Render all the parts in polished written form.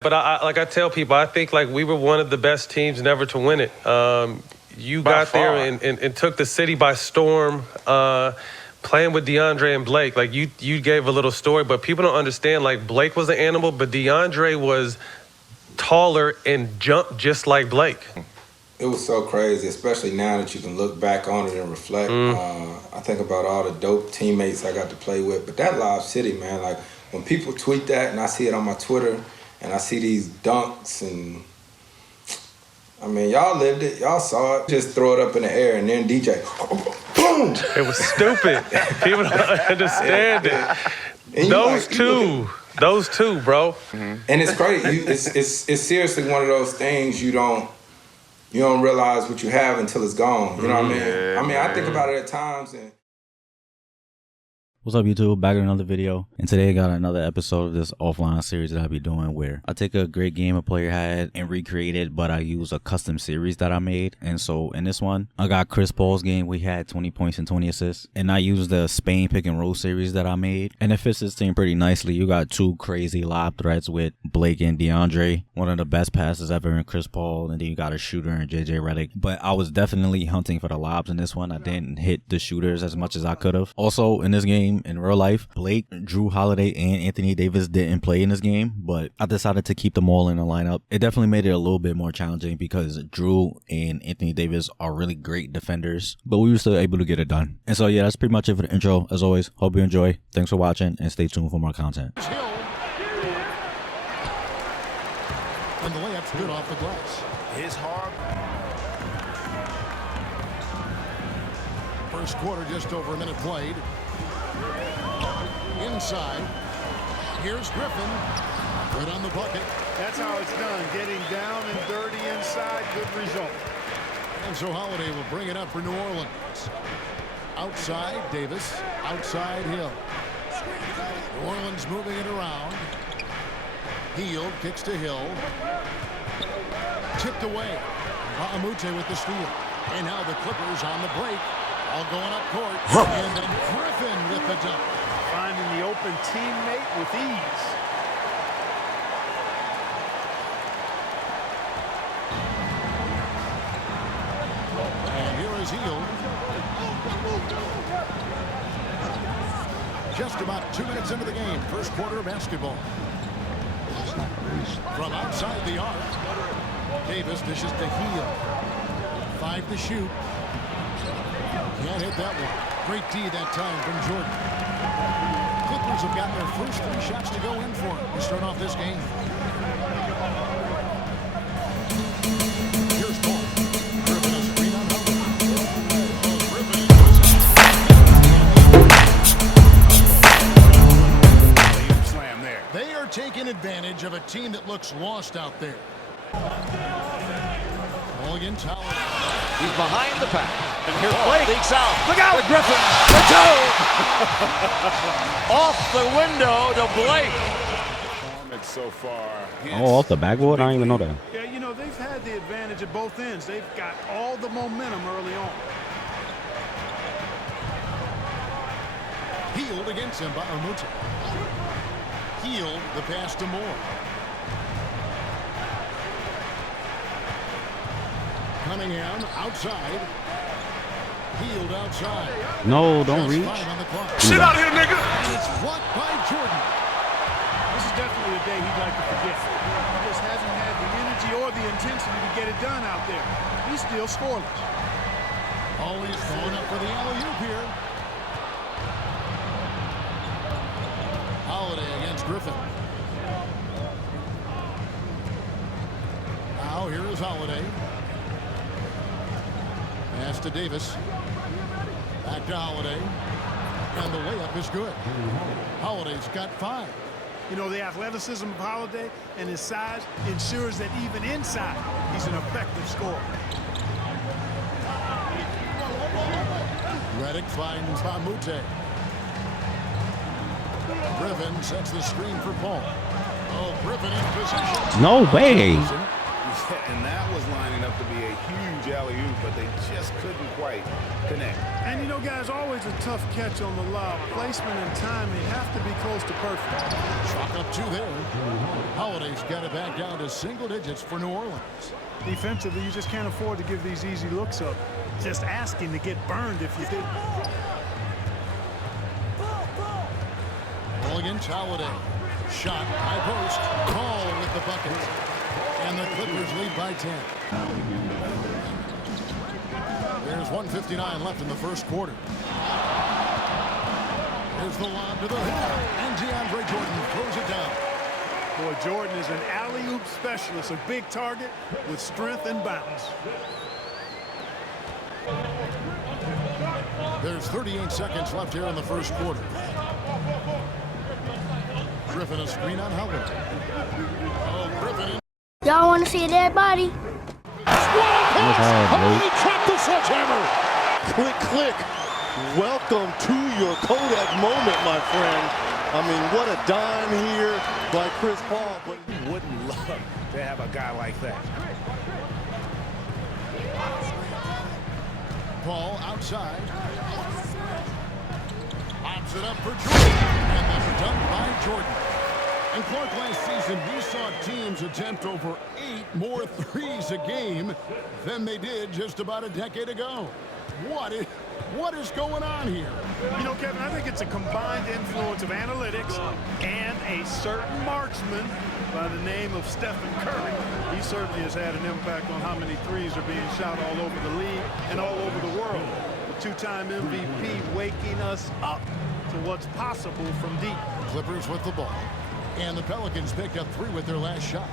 But like I tell people, I think like we were one of the best teams never to win it. You By got far. there and took the city by storm, playing with DeAndre and Blake. Like you gave a little story, but people don't understand. Like Blake was an animal, but DeAndre was taller and jumped just like Blake. It was so crazy, especially now that you can look back on it and reflect. I think about all the dope teammates I got to play with. But that Lob City, man, like when people tweet that and I see it on my Twitter and I see these dunks and, I mean, y'all lived it, y'all saw it. Just throw it up in the air and then DJ, boom! It was stupid. People don't understand it. And Those two, bro. And it's crazy. It's seriously one of those things you don't realize what you have until it's gone. You know what I mean? Yeah, I mean, I think about it at times and What's up, YouTube? Back in another video, and today I got another episode of this offline series that I'll be doing where I take a great game a player had and recreate it, but I use a custom series that I made. And so in this one, I got Chris Paul's game. We had 20 points and 20 assists, and I used the Spain pick and roll series that I made, and it fits this team pretty nicely. You got two crazy lob threats with Blake and DeAndre, one of the best passes ever in Chris Paul, and then you got a shooter in JJ Redick. But I was definitely hunting for the lobs in this one. I didn't hit the shooters as much as I could have. Also in this game, in real life, Blake, Drew Holiday, and Anthony Davis didn't play in this game, but I decided to keep them all in the lineup. It definitely made it a little bit more challenging because Drew and Anthony Davis are really great defenders, but we were still able to get it done. And so yeah, that's pretty much it for the intro. As always, hope you enjoy. Thanks for watching and stay tuned for more content. And the layup's good off the glass. His hard. First quarter, just over a minute played. Inside. Here's Griffin. Good on the bucket. That's how it's done. Getting down and dirty inside. Good result. And so Holiday will bring it up for New Orleans. Outside, Davis. Outside, Hill. New Orleans moving it around. Hield kicks to Hill. Tipped away. Bahamute with the steal. And now the Clippers on the break. All going up court. And then Griffin with the dunk. Finding the open teammate with ease. And here is Hield. Just about 2 minutes into the game. First quarter of basketball. From outside the arc. Davis dishes to Hield. 5 to shoot. Can't hit that one. Great D that time from Jordan. Clippers have got their first 3 shots to go in for it to start off this game. Here's Paul. Griffin has a screen on Griffin. Slam there. They are taking advantage of a team that looks lost out there. Ball against Howard. He's behind the pack. And here's Blake. Leaks out. Look out! Griffin. The toe! Off the window to Blake. So far. Oh, off the backboard? I didn't even know that. Yeah, you know, they've had the advantage at both ends. They've got all the momentum early on. Hield against him by Bahamute. Hield the pass to Moore. Cunningham outside. Hield outside. No, don't reach. Shit out here, nigga. And it's blocked by Jordan. This is definitely a day he'd like to forget. He just hasn't had the energy or the intensity to get it done out there. He's still scoreless. Always going up for the alley-oop here. Holiday against Griffin. Now here is Holiday. Pass to Davis. Back to Holiday. And the layup is good. Holiday's got 5. You know, the athleticism of Holiday and his size ensures that even inside, he's an effective scorer. Redick finds Bahamute. Griffin sets the screen for Paul. Oh, Griffin in position. No way. And that was lining up to be a huge alley-oop, but they just couldn't quite disconnect. And you know, guys, always a tough catch on the lob. Placement and timing have to be close to perfect. Chalk up 2 there. Holiday's got it back down to single digits for New Orleans. Defensively, you just can't afford to give these easy looks up. Just asking to get burned if you do. Ball against Holiday. Shot, high post, Call with the bucket. And the Clippers lead by 10. There's 1:59 left in the first quarter. Here's the lob to the hoop, and DeAndre Jordan throws it down. Boy, Jordan is an alley-oop specialist, a big target with strength and bounce. There's 38 seconds left here in the first quarter. Griffin a screen on Howard. Oh, Griffin. Y'all want to see a dead body? He trapped the sledgehammer. Click, click. Welcome to your Kodak moment, my friend. I mean, what a dime here by Chris Paul. But Wouldn't love to have a guy like that. Paul outside. Pops it up for Jordan. And that's done by Jordan. And Clark, last season, we saw teams attempt over 8 more threes a game than they did just about a decade ago. What is going on here? You know, Kevin, I think it's a combined influence of analytics and a certain marksman by the name of Stephen Curry. He certainly has had an impact on how many threes are being shot all over the league and all over the world. The 2-time MVP waking us up to what's possible from deep. Clippers with the ball. And the Pelicans picked up 3 with their last shot.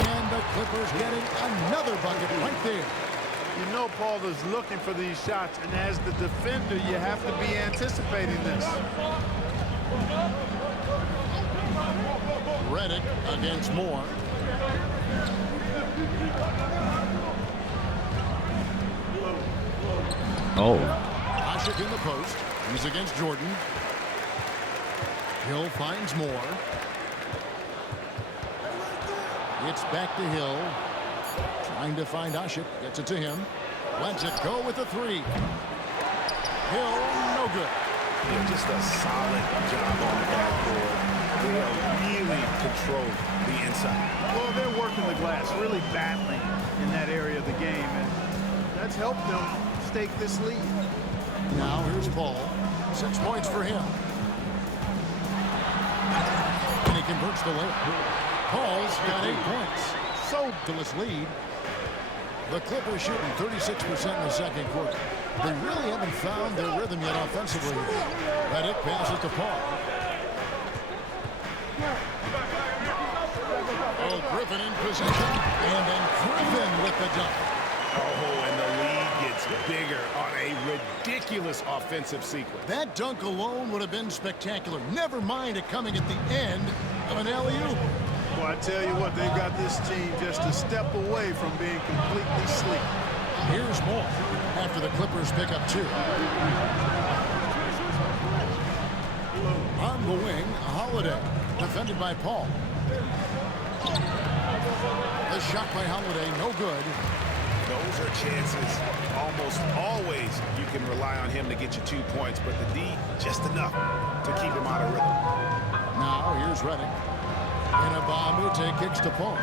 And the Clippers getting another bucket right there. You know Paul is looking for these shots, and as the defender, you have to be anticipating this. Redick against Moore. Oh. Ashik in the post. He's against Jordan. Hill finds Moore. It's back to Hill. Trying to find Ashik. Gets it to him. Lets it go with the 3. Hill, no good. Yeah, just a solid job on the backboard. They are really control the inside. Well, they're working the glass, really battling in that area of the game, and that's helped them stake this lead. Now here's Paul. 6 points for him. And he converts the layup. Paul's got 8 points. So to his lead. The Clippers shooting 36% in the second quarter. They really haven't found their rhythm yet offensively. Redick passes to Paul. Oh, Griffin in position. And then Griffin with the dunk. Oh, and the lead gets bigger on a ridiculous offensive sequence. That dunk alone would have been spectacular. Never mind it coming at the end of an alley-oop. Well, I tell you what, they've got this team just a step away from being completely asleep. Here's more after the Clippers pick up 2. On the wing, Holiday, defended by Paul. The shot by Holiday, no good. Those are chances. Almost always you can rely on him to get you 2 points, but the D, just enough to keep him out of rhythm. Now here's Redick. And a bomb to kicks to Paul.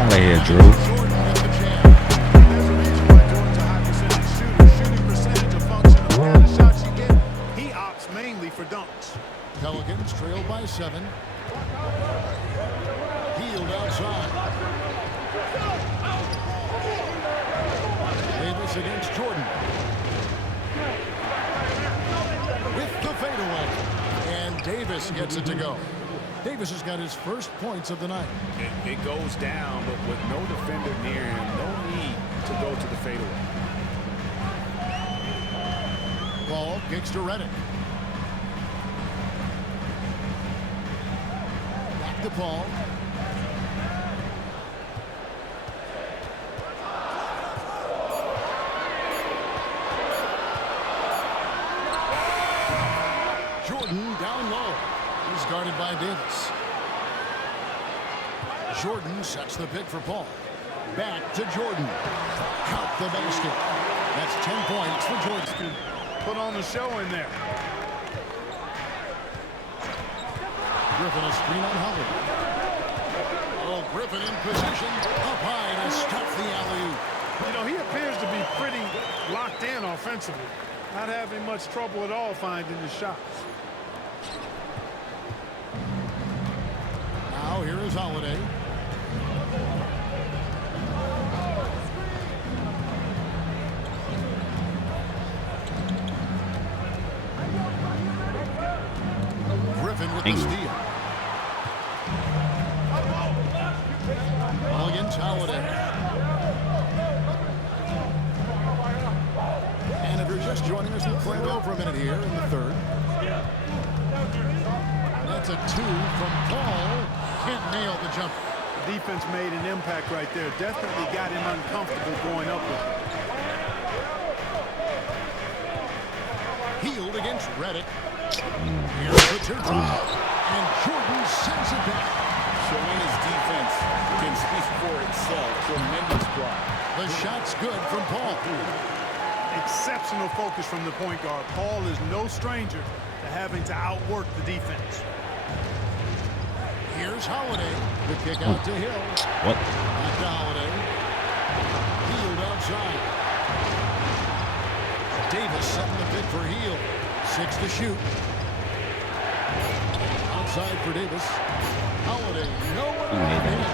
Out of here, Drew. There's a reason why Jordan's a high percentage shooter. Shooting percentage a function of the kind of shots you get. He opts mainly for dunks. Pelicans trailed by 7. Healed outside. Davis against Jordan. With the fadeaway. And Davis gets it to go. Davis has got his first points of the night. It goes down, but with no defender near him, no need to go to the fadeaway. Ball kicks to Redick. Back to Paul. Jordan down low. is guarded by Davis. Jordan sets the pick for Paul. Back to Jordan. Count the basket. That's 10 points for Jordan. Put on the show in there. Griffin a screen on Holiday. Oh, Griffin in position. Up high to stuff the alley-oop. You know, he appears to be pretty locked in offensively. Not having much trouble at all finding the shots. Now here is Holiday. Griffin with the steal. Ball against Holiday. And if you're just joining us, we'll play it over a minute here in the third. That's a 2 from Paul. Can't nail the jumper. The defense made an impact right there. Definitely got him uncomfortable going up with it. Healed against Redick. Here's the 2 drop. And Jordan sends it back. Showing his defense can speak for itself. Tremendous block. The shot's good from Paul. Exceptional focus from the point guard. Paul is no stranger to having to outwork the defense. Here's Holiday. The kick out to Hill. What? Back to Holiday. Healed outside. Davis setting the pick for Hill. 6 to shoot. Outside for Davis. Holiday, nowhere to hit.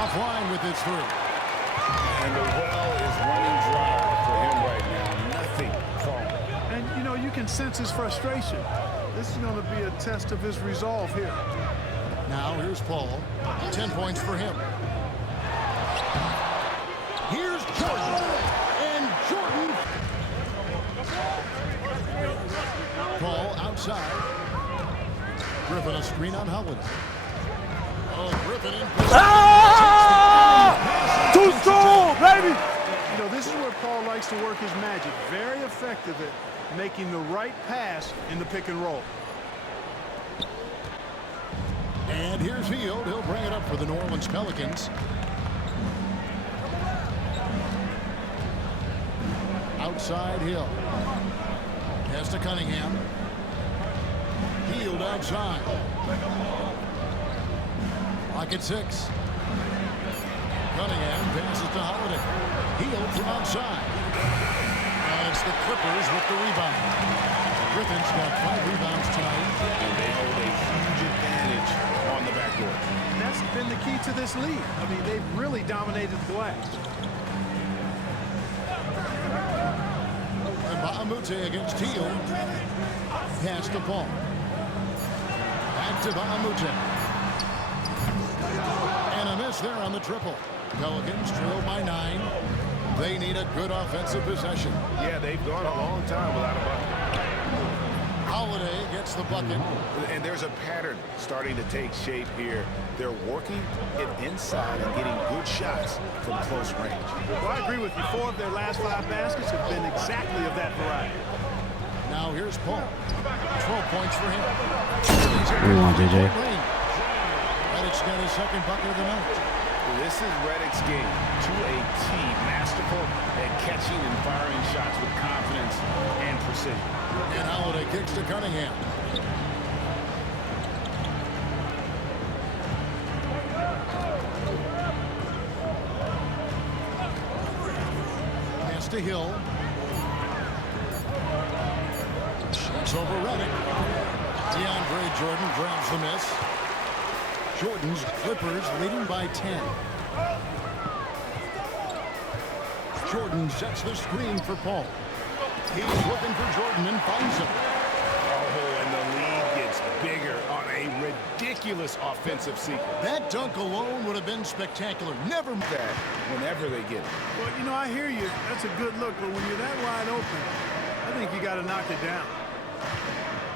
Offline with his 3. And the well is running dry for him right now. Nothing falling. And, you know, you can sense his frustration. This is going to be a test of his resolve here. Now here's Paul. 10 points for him. Here's Jordan. And Jordan. Paul outside. Griffin a screen on Holiday. Oh, Griffin in position. Too strong, baby! You know, this is where Paul likes to work his magic. Very effective at making the right pass in the pick and roll. And here's Hield. He'll bring it up for the New Orleans Pelicans. Outside Hill. Pass to Cunningham. Hield outside. Lock at 6. Cunningham passes to Holiday. Hield from outside. And it's the Clippers with the rebound. Griffin's got 5 rebounds tonight. And they hold a huge advantage on the backcourt. And that's been the key to this lead. I mean, they've really dominated the glass. And Bahamute against Hield. Pass to Paul. Back to Bahamute. And a miss there on the triple. Pelicans trail by 9. They need a good offensive possession. Yeah, they've gone a long time without a bucket. Holiday gets the bucket. And there's a pattern starting to take shape here. They're working it inside and getting good shots from close range. Well, I agree with you. 4 of their last 5 baskets have been exactly of that variety. Now here's Paul. 12 points for him. What do you want, JJ? Redick's got his 2nd bucket of the night. This is Redick's game to a T. Masterful at catching and firing shots with confidence and precision. And Holiday kicks to Cunningham. Pass to Hill. Shoots over Redick. DeAndre Jordan grabs the miss. Jordan's Clippers leading by 10. Jordan sets the screen for Paul. He's looking for Jordan and finds him. Oh, and the lead gets bigger on a ridiculous offensive sequence. That dunk alone would have been spectacular. Never That whenever they get it. Well, you know, I hear you. That's a good look, but when you're that wide open, I think you got to knock it down.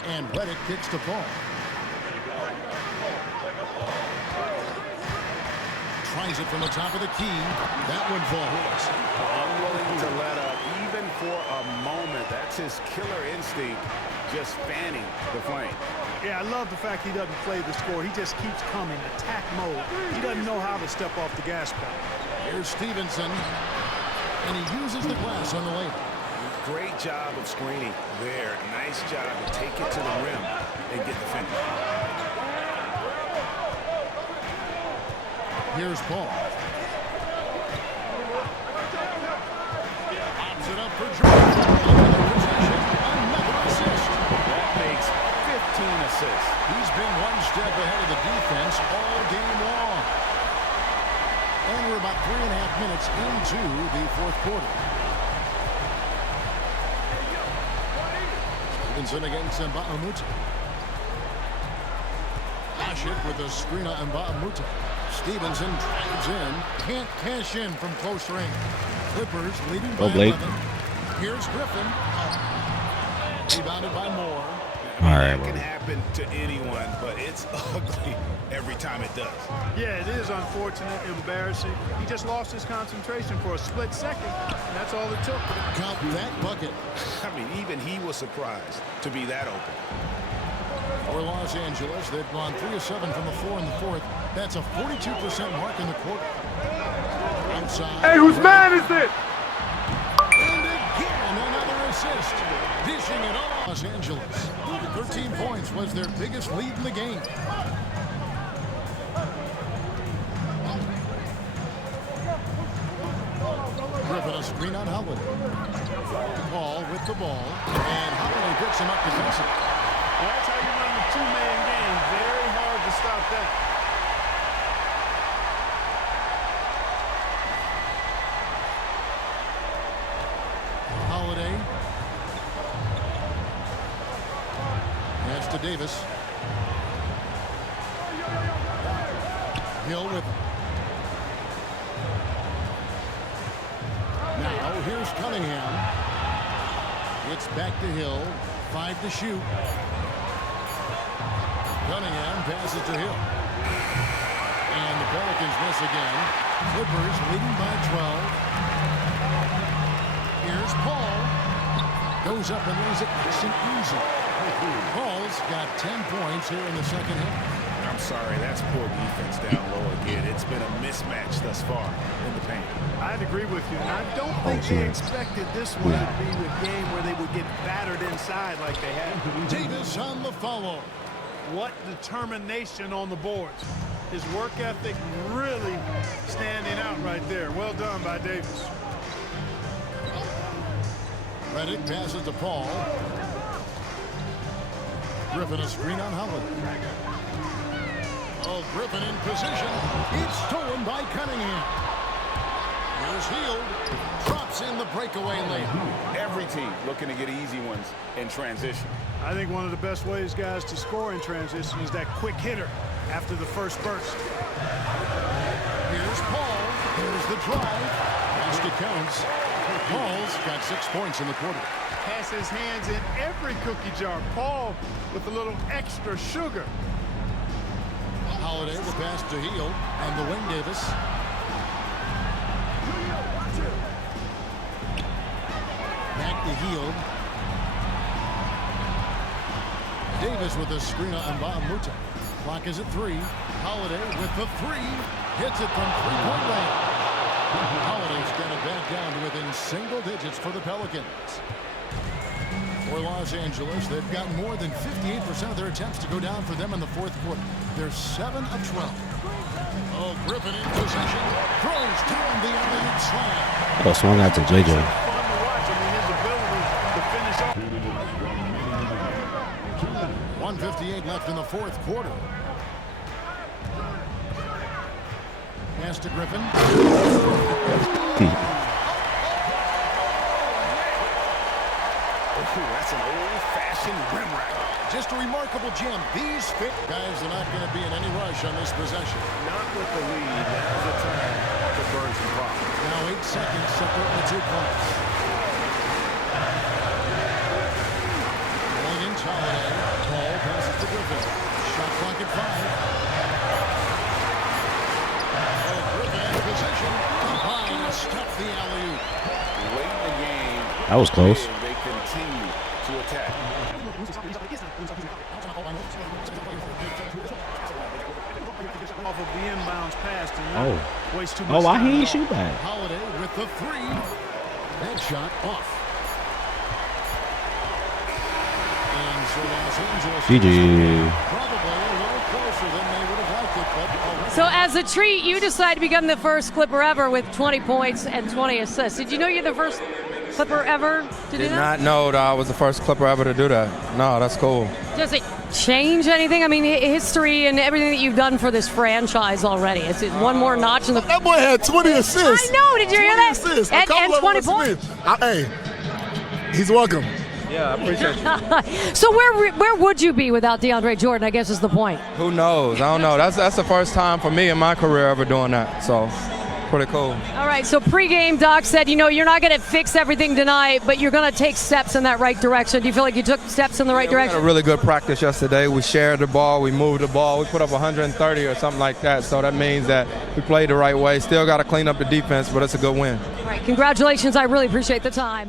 And Redick kicks to Paul. Tries it from the top of the key. That one falls. Unwilling to let up, even for a moment. That's his killer instinct. just fanning the flame. Yeah, I love the fact he doesn't play the score. He just keeps coming, attack mode. He doesn't know how to step off the gas pedal. Here's Stevenson, and he uses the glass on the layup. Great job of screening there. Nice job to take it to the rim and get the finish. Here's Paul. Pops it up for George. Another assist. That makes 15 assists. He's been one step ahead of the defense all game long. And we're about 3.5 minutes into the fourth quarter. Stevenson against Mba'amuta. Ashik with a screen on Mba'amuta. Stevenson drives in. Can't cash in from close range. Clippers leading by 11. Here's Griffin. Rebounded by Moore. All right, It can happen to anyone, but it's ugly every time it does. Yeah, it is unfortunate, embarrassing. He just lost his concentration for a split second, and that's all it took. Count that bucket. I mean, even he was surprised to be that open. For Los Angeles, they've gone 3 of 7 from the floor in the fourth. That's a 42% mark in the quarter. Outside. Hey, whose man is this? And again, another assist. Dishing it off. Los Angeles. 13 points was their biggest lead in the game. Griffin a screen on Holiday. Paul with the ball. And Holiday picks him up defensively. That's how you run the two-man game. Very hard to stop that. Holiday. Pass to Davis. Hill with him. Now here's Cunningham. It's back to Hill. 5 to shoot. Cunningham passes to Hill. And the Pelicans miss again. Clippers leading by 12. Here's Paul. Goes up and lays it nice and easy. Paul's got 10 points here in the second half. I'm sorry, that's poor defense down low again. It's been a mismatch thus far in the paint. I'd agree with you, and I don't think they expected this one to be the game where they would get battered inside like they had. Davis on the follow. What determination on the boards. His work ethic really standing out right there. Well done by Davis. Redick passes to Paul. Griffin a screen on Holiday. Oh, Griffin in position. It's stolen by Cunningham. Here's Hield. Drops in the breakaway layup. Every team looking to get easy ones in transition. I think one of the best ways, guys, to score in transition is that quick hitter after the first burst. Here's Paul. Here's the drive. Basket counts. Paul's got 6 points in the quarter. Has his hands in every cookie jar. Paul with a little extra sugar. Holiday the pass to Hield on the wing. Davis. Back to Hield. Davis with a screen on Mba'amuta. Clock is at 3. Holiday with the 3. Hits it from three-point range. Holiday's got it back down to within single digits for the Pelicans. For Los Angeles, they've got more than 58% of their attempts to go down for them in the fourth quarter. They're 7 of 12. Oh, Griffin in position. Throws down the alley-oop slam. Oh, swung out to JJ. Fun to watch. I mean, his ability to finish off. 1:58 left in the fourth quarter. Pass to Griffin. That's an old-fashioned rim rack. Just a remarkable jam. These fit guys are not going to be in any rush on this possession. Not with the lead. Now's the time to burn some profit. Now 8 seconds separate the 2 points. Going in Holiday. Paul passes to Griffin. Shot clock at 5. Oh, Griffin in position. Behind to stuff the alley-oop. Late in the game. That was close. They continue to attack. Waste too much Oh, why time. he ain't shoot that? Holiday with the three. That shot off. And so Los Angeles GG. probably a little closer than they would have liked it, but So as a treat, you decide to become the first Clipper ever with 20 points and 20 assists. Did you know you're the first Clipper ever to do Did that? not know that I was the first Clipper ever to do that. No, that's cool. Does it change anything? I mean, history and everything that you've done for this franchise already. It's one more notch in the. That boy had 20 assists. I know. Did you hear that? 20 assists. A And couple of 20 them points. Hey, he's welcome. Yeah, I appreciate you. So where would you be without DeAndre Jordan? I guess is the point. Who knows? I don't know. That's the first time for me in my career ever doing that. So, pretty cool. All right. So pregame, Doc said, you're not going to fix everything tonight, but you're going to take steps in that right direction. Do you feel like you took steps in the right We had direction? a really good practice yesterday. We shared the ball. We moved the ball. We put up 130 or something like that. So that means that we played the right way. Still got to clean up the defense, but it's a good win. All right. Congratulations. I really appreciate the time.